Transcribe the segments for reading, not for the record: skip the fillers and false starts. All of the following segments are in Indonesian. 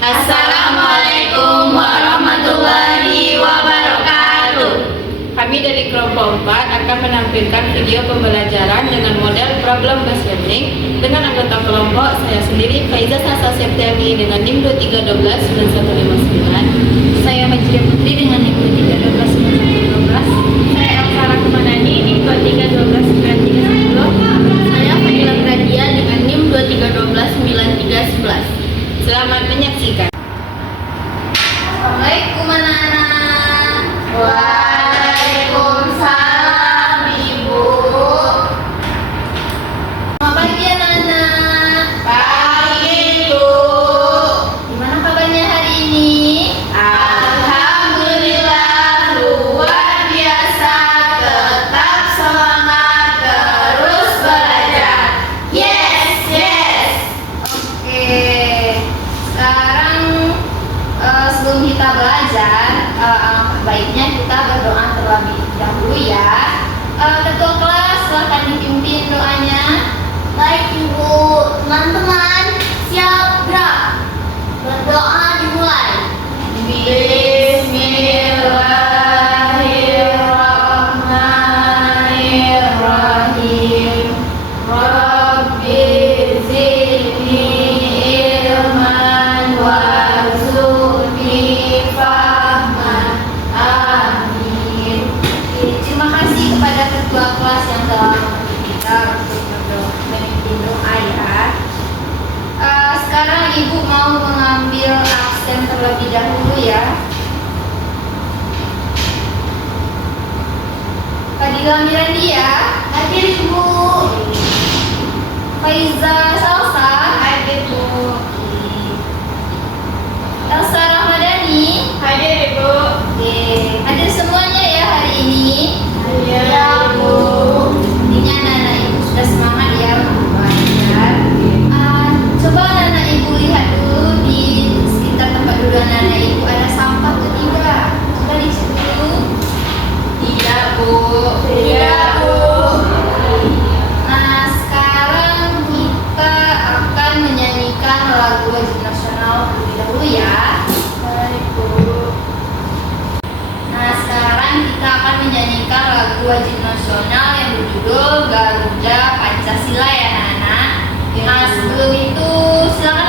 Assalamualaikum warahmatullahi wabarakatuh. Kami dari kelompok 4 akan menampilkan video pembelajaran dengan model problem based learning dengan anggota kelompok saya sendiri Faiza Sasa Septiani dengan NIM 23129159. Saya Majida Putri dengan NIM 23129112. Saya Elsa Rahmanani NIM 23129310. Saya Fadila Pradia dengan NIM 23129311. Selamat menyaksikan. Assalamualaikum anak-anak. Waalaikumsalam Ibu. Selamat pagi anak-anak. Pagi Bu. Gimana kabarnya hari ini? Alhamdulillah luar biasa. Tetap semangat terus belajar. Yes, yes. Oke. Sekarang sebelum kita belajar, alangkah baiknya kita berdoa terlebih dahulu ya. Ketua kelas silahkan dipimpin doanya. Baik Ibu, teman-teman siap gerak. Berdoa dimulai. Bismillahirrahmanirrahim. Rabbi zidni ilman warzuqni fahman. Amin. Terima kasih kepada ketua kelas yang telah membantu kita untuk memimpin doa ya. Sekarang ibu mau mengambil absen terlebih dahulu ya. Fadila Mirandia, hadir Ibu. Faiza Salsa, hadir Bu. Elsa Rahmadani, Hadir Ibu. oke. Hadir semuanya ya hari ini. Ya Bu. Intinya anak-anak ibu sudah semangat ya untuk belajar. Coba anak ibu lihat dulu di sekitar tempat duduk anak ibu ada sampah atau tidak. Coba dicek dulu. Tidak Bu. Tidak Bu. Nah sekarang kita akan menyanyikan lagu wajib nasional terlebih dahulu ya. Baik Bu. Nah sekarang kita akan menyanyikan lagu wajib nasional yang berjudul Garuda Pancasila ya anak-anak. Nah sebelum itu silakan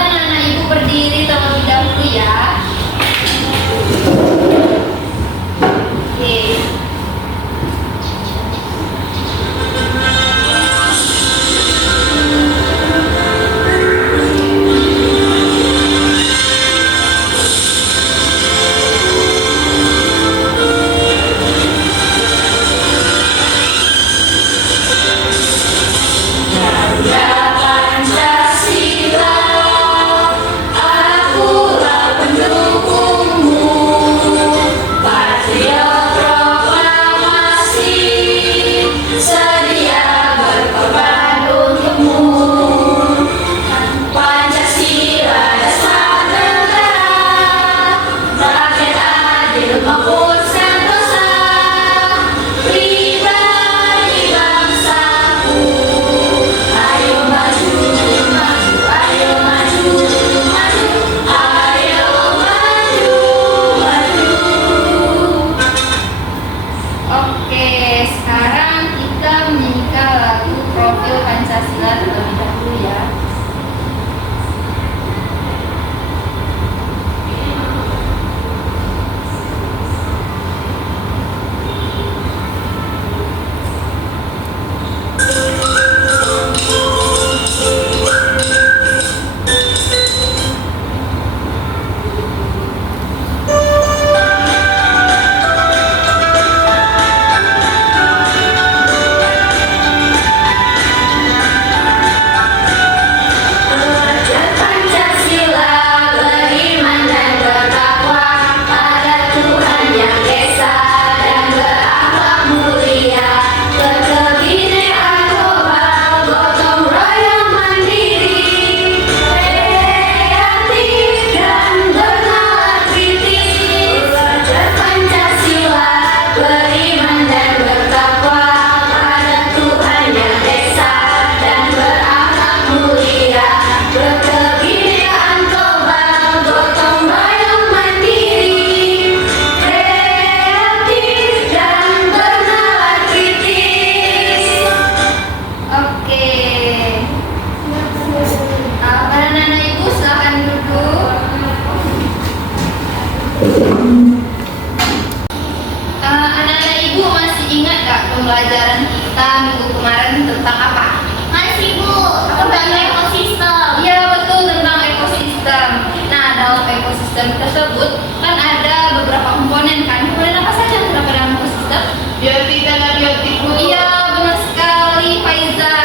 tentang apa? Masih Bu, tentang ekosistem. Iya betul, tentang ekosistem. Nah, dalam ekosistem tersebut kan ada beberapa komponen kan. Komponen apa saja yang terdapat dalam ekosistem? Biotik dan abiotik Bu. Iya, benar sekali Faiza.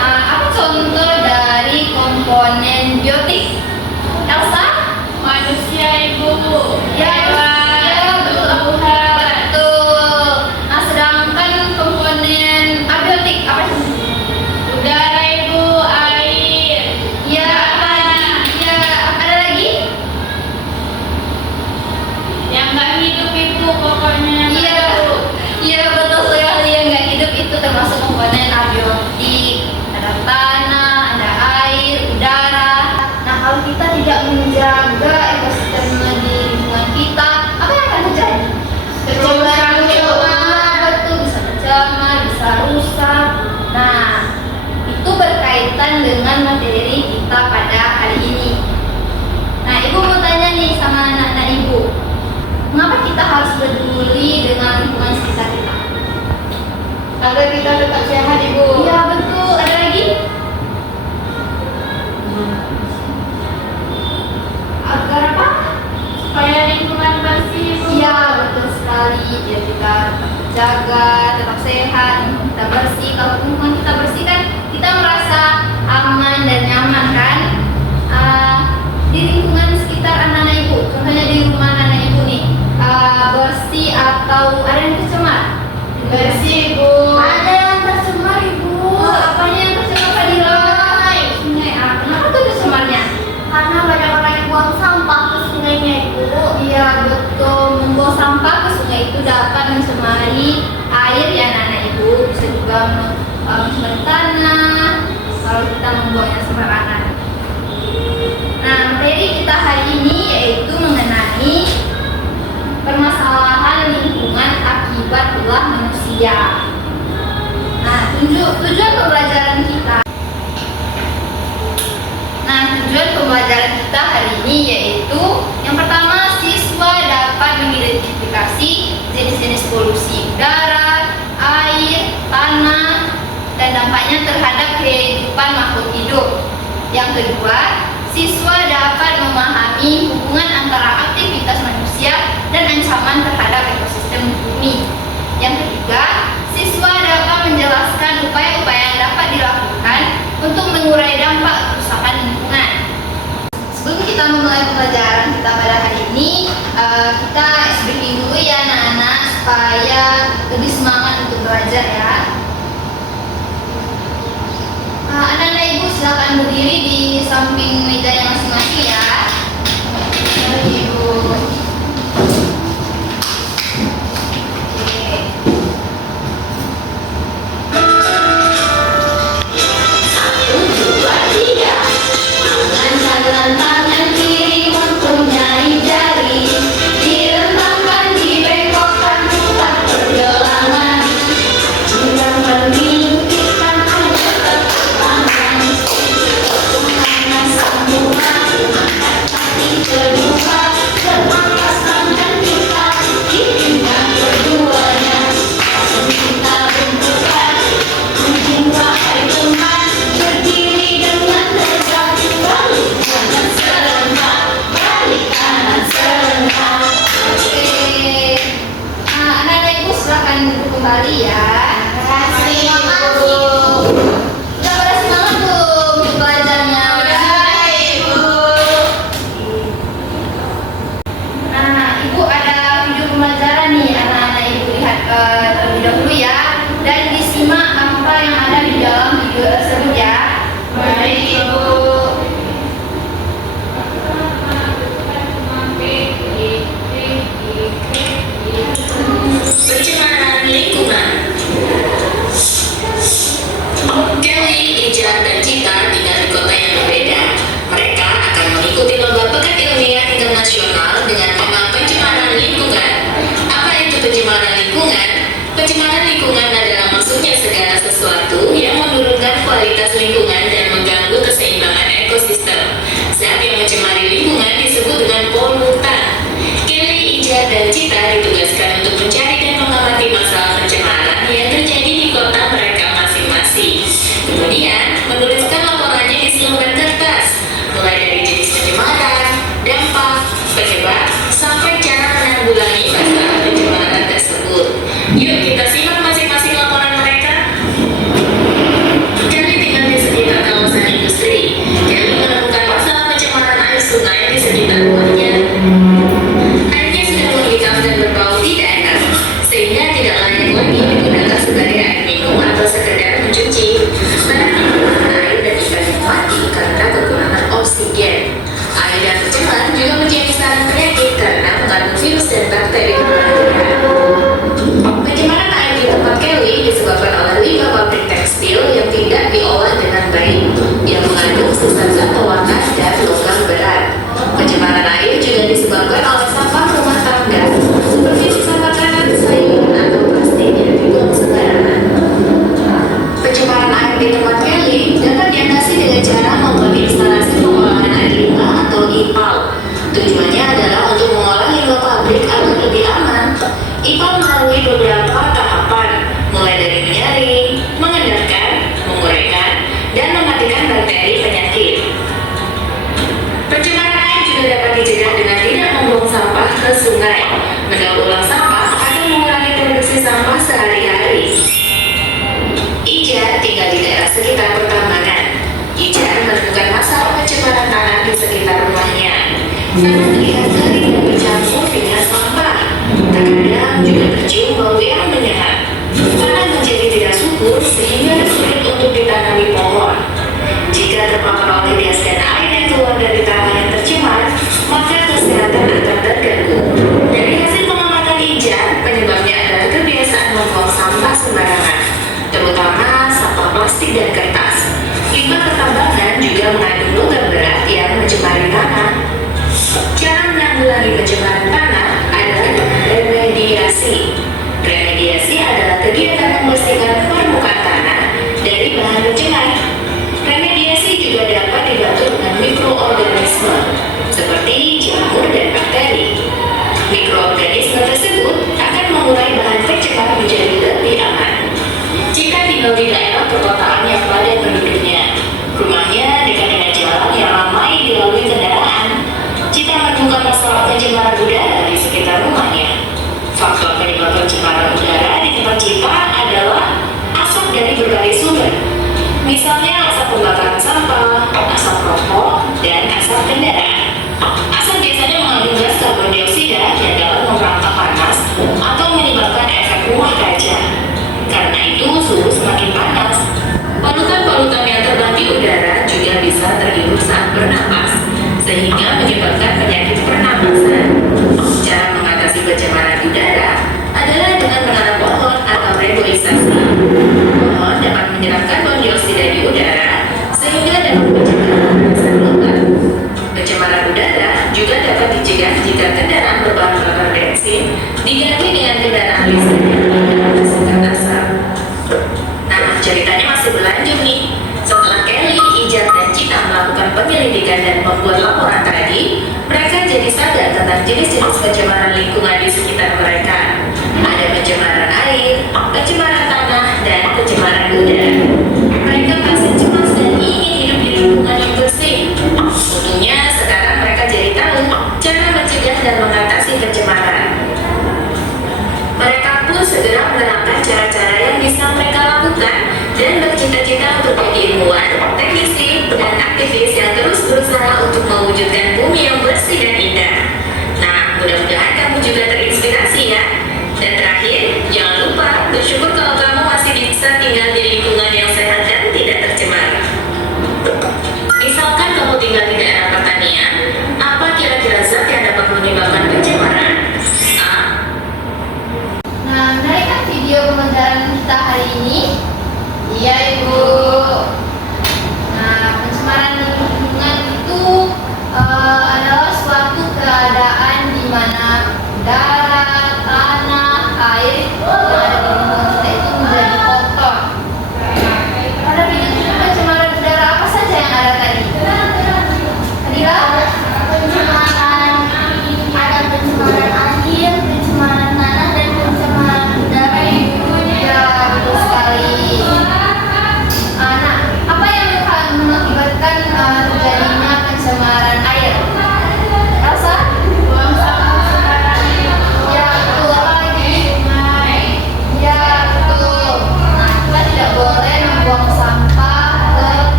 Apa contoh dari komponen biotik? Elsa? Manusia Ibu. Ya, betul. Betul. Nah, sedangkan komponen abiotik apa sih? Udara Ibu, air. Ya, ya, ada lagi? Yang nggak hidup itu pokoknya. Iya, iya betul sekali, yang nggak hidup itu termasuk komponen abiotik. Ada tanah, ada air, udara. Nah, kalau kita tidak menjaga ekosistem di lingkungan kita, apa yang akan terjadi? Tercemar, Bu. Betul, bisa tercemar, bisa rusak. Nah, itu berkaitan dengan materi kita pada hari ini. Nah, Ibu mau tanya nih sama anak-anak Ibu. Mengapa kita harus peduli dengan lingkungan sekitar kita? Agar kita tetap sehat Ibu. Iya betul. Ada lagi? Agar apa? Supaya lingkungan bersih Ibu. Iya betul sekali. Biar kita tetap jaga, tetap sehat, lingkungan kita bersih. Kalau lingkungan kita bersih kan kita merasa aman dan nyaman kan? Di lingkungan sekitar anak-anak Ibu, contohnya di rumah anak-anak Ibu nih, bersih atau ada yang tercemar? Bersih Bu. Ada yang tercemar Ibu. Apanya yang tercemar Fadila? Sungai. Kenapa tuh tercemarnya? Karena banyak orang yang buang sampah ke sungainya Ibu. Iya betul. Membuang sampah ke sungai itu dapat mencemari air ya anak-anak Ibu. Bisa juga mencemari tanah kalau kita membuangnya sembarangan. Nah, materi kita hari ini yaitu mengenai permasalahan lingkungan akibat ulah manusia. Nah, tujuan pembelajaran kita. Nah, tujuan pembelajaran kita hari ini yaitu yang pertama, siswa dapat mengidentifikasi jenis-jenis polusi udara, air, tanah, dan dampaknya terhadap kehidupan makhluk hidup. Yang kedua, siswa dapat memahami hubungan antara aktivitas manusia dan ancaman terhadap ekosistem bumi. Yang ketiga, siswa dapat menjelaskan upaya-upaya yang dapat dilakukan untuk mengurai dampak kerusakan lingkungan. Sebelum kita memulai pembelajaran kita pada hari ini, kita breaking dulu ya anak-anak supaya lebih semangat untuk belajar ya. Anak-anak Ibu silakan berdiri di samping mejanya masing-masing ya. Mari Ibu. Tangan kiri mempunyai jari, direntangkan, dibengkokkan, putar pergelangan, jangan memimpikan ada tepuk tangan, tangan semua, angkat kaki kedua, terangkas tangan kita, diingat keduanya, kita bentukkan, mungkin wahai teman, berdiri dengan tegak, balik kanan serentak, balik kanan serentak. Oke. Anak-anak Ibu silakan duduk kembali ya. Terima kasih Bu. Udah pada semangat belum untuk belajarnya? Udah Ibu. Nah, Ibu ada video pembelajaran nih, anak-anak Ibu lihat terlebih dahulu ya, dan disimak apa yang ada di dalam video tersebut ya. Baik Ibu. Pencemaran lingkungan. Kelly, Ija, dan Cita tinggal di kota yang berbeda. Mereka akan mengikuti lomba pekan ilmiah internasional dengan tema pencemaran lingkungan. Apa itu pencemaran lingkungan? Pencemaran lingkungan adalah maksudnya segala sesuatu yang menurunkan kualitas lingkungan dan mengganggu keseimbangan ekosistem. Zat yang mencemari lingkungan disebut dengan polutan. Kelly, Ija, dan Cita ditugaskan untuk mencari dan mengamati masalah pencemaran yang terjadi di kota mereka masing-masing. Tujuannya adalah untuk mengolah limbah pabrik agar lebih aman. IPA melalui beberapa tahapan, mulai dari menyaring, mengendarkan, menguraikan, dan mematikan bakteri penyakit. Pencemaran air juga dapat dicegah dengan tidak membuang sampah ke sungai. Mendaur ulang sampah akan mengurangi produksi sampah sehari-hari. Ija tinggal di daerah sekitar pertambangan. Ija menemukan masalah pencemaran tanah di sekitar rumahnya. Tanah terlihat kering dan bercampur dengan sampah. Terkadang juga tercium bau yang menyengat. Tanah menjadi tidak subur sehingga sulit untuk ditanami pohon. Jika terpapar oleh gas dan air yang keluar dari tanah yang tercemar, maka kesehatan akan terganggu. Dari hasil pengamatan Ija, penyebabnya adalah kebiasaan membuang sampah sembarangan, terutama sampah plastik dan kertas. Limbah pertambangan juga mengandung logam berat yang mencemari tanah. Cara menanggulangi pencemaran tanah adalah dengan remediasi. Remediasi adalah kegiatan membersihkan permukaan tanah dari bahan pencemar. Remediasi juga dapat dibantu dengan mikroorganisme seperti jamur dan bakteri. Mikroorganisme tersebut akan mengurai bahan pencemar menjadi lebih aman. Jika tinggal di daerah perkotaan yang padat penduduknya, rumahnya dekat dengan jalan yang ramai dilalui kendaraan, jika menemukan masalah pencemaran udara di sekitar rumahnya. Faktor penyebab pencemaran udara di tempat Cita adalah asap dari berbagai sumber. Misalnya asap pembakaran sampah, asap rokok, dan asap kendaraan. Asap biasanya mengandung gas karbon dioksida yang dapat memperangkap panas atau menyebabkan efek rumah kaca. Karena itu suhu semakin panas. Polutan-polutan yang terbang di udara juga bisa terhirup saat bernapas, sehingga menyebabkan penyakit pernapasan. Cara mengatasi pencemaran udara adalah dengan menanam pohon atau reboisasi. Pohon dapat menyerap karbon dioksida di udara sehingga dapat mencegah pemanasan global. Pencemaran udara juga dapat dicegah jika kendaraan berbahan bakar bensin diganti dengan kendaraan listrik yang tidak menghasilkan asap. Nah, ceritanya masih berlanjut nih. Setelah Kelly, Ijat, dan Cita melakukan penyelidikan dan membuat laporan tadi, mereka jadi sadar tentang jenis-jenis pencemaran lingkungan di sekitar mereka. Ada pencemaran air, pencemaran tanah, dan pencemaran udara. Mereka merasa cemas dan ingin hidup di lingkungan yang bersih. Untungnya sekarang mereka jadi tahu cara mencegah dan mengatasi pencemaran. Mereka pun segera menerapkan cara-cara yang bisa mereka lakukan dan bercita-cita untuk jadi ilmuwan, teknisi, dan aktivis yang terus berusaha untuk mewujudkan bumi yang bersih dan indah. Nah, mudah-mudahan kamu juga terinspirasi ya.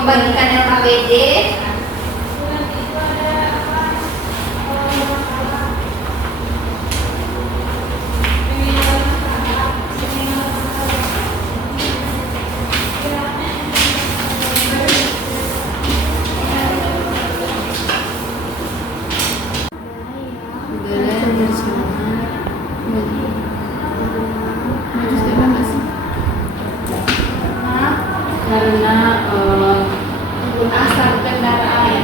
membagikan LKPD. Karena Asal kendaraan.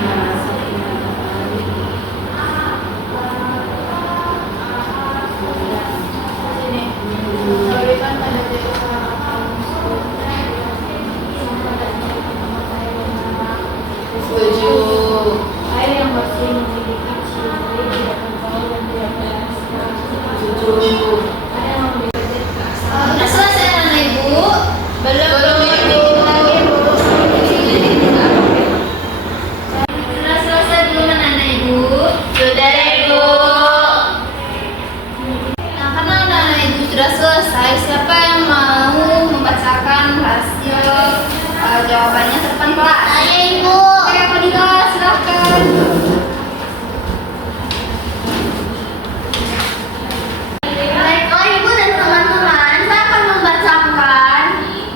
setuju. Air yang bersih memiliki ciri tidak berbau dan tidak berasa. Setuju. Air yang memiliki Udah selesai mana Ibu? Belum Ibu. Sudah selesai belum anak-anak Ibu? Sudah Ibu. Nah, karena anak-anak Ibu sudah selesai, siapa yang mau membacakan hasil jawabannya ke depan kelas? Saya Ibu. Oke, Fadila, silahkan. Baiklah Ibu dan teman-teman, saya akan membacakan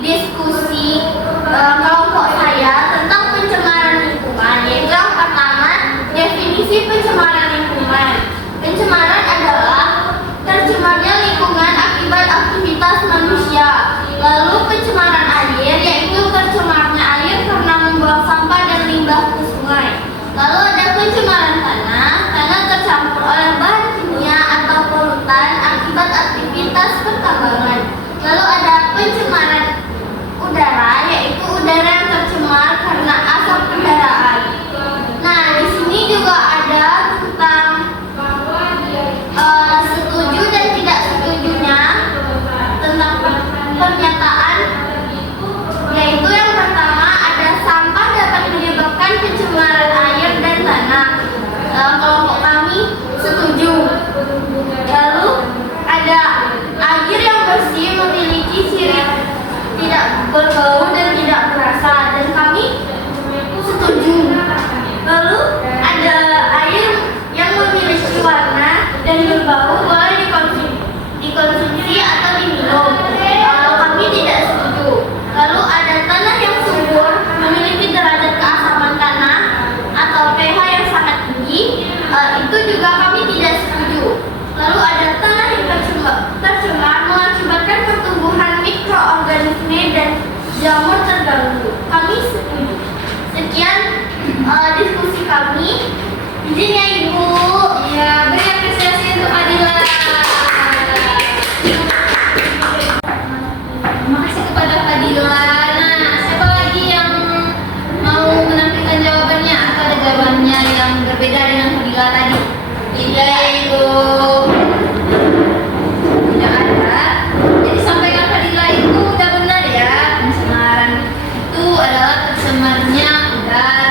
diskusi kelompok saya tentang pencemaran lingkungan. Yaitu yang pertama, definisi pencemaran lingkungan. Pencemaran adalah tercemarnya lingkungan akibat aktivitas manusia. Lalu pencemaran air, yaitu tercemarnya air karena membuang sampah dan limbah ke sungai. Lalu ada pencemaran tanah, tanah tercampur oleh bahan kimia atau polutan akibat aktivitas pertambangan. Lalu ada pencemaran udara, yaitu udara yang tercemar karena asap kendaraan. Nah, di sini juga ada tentang setuju dan tidak setujunya tentang pernyataan, yaitu yang pertama ada sampah dapat menyebabkan pencemaran air dan tanah. Kelompok kami setuju. Lalu ada air yang bersih memiliki ciri tidak berbau dan tidak berasa, dan kami setuju. Lalu ada air yang memiliki warna dan berbau boleh dikonsumsi atau diminum. Kami tidak setuju. Lalu ada tanah yang subur memiliki derajat keasaman tanah atau pH yang sangat tinggi. Itu juga kami tidak setuju. Lalu ada tanah yang tercemar mengakibatkan pertumbuhan mikroorganisme dan jamur terganggu. Kami setuju. Sekian diskusi kami. Izin ya Ibu. Ya, beri apresiasi untuk Fadila. Terima kasih kepada Fadila. Nah, siapa lagi yang mau menampilkan jawabannya atau ada jawabannya yang berbeda dengan Fadila tadi? Iya Ibu. Tidak ada. Jadi sampaikan Fadila itu udah benar ya. Pencemaran itu adalah tercemarnya udara,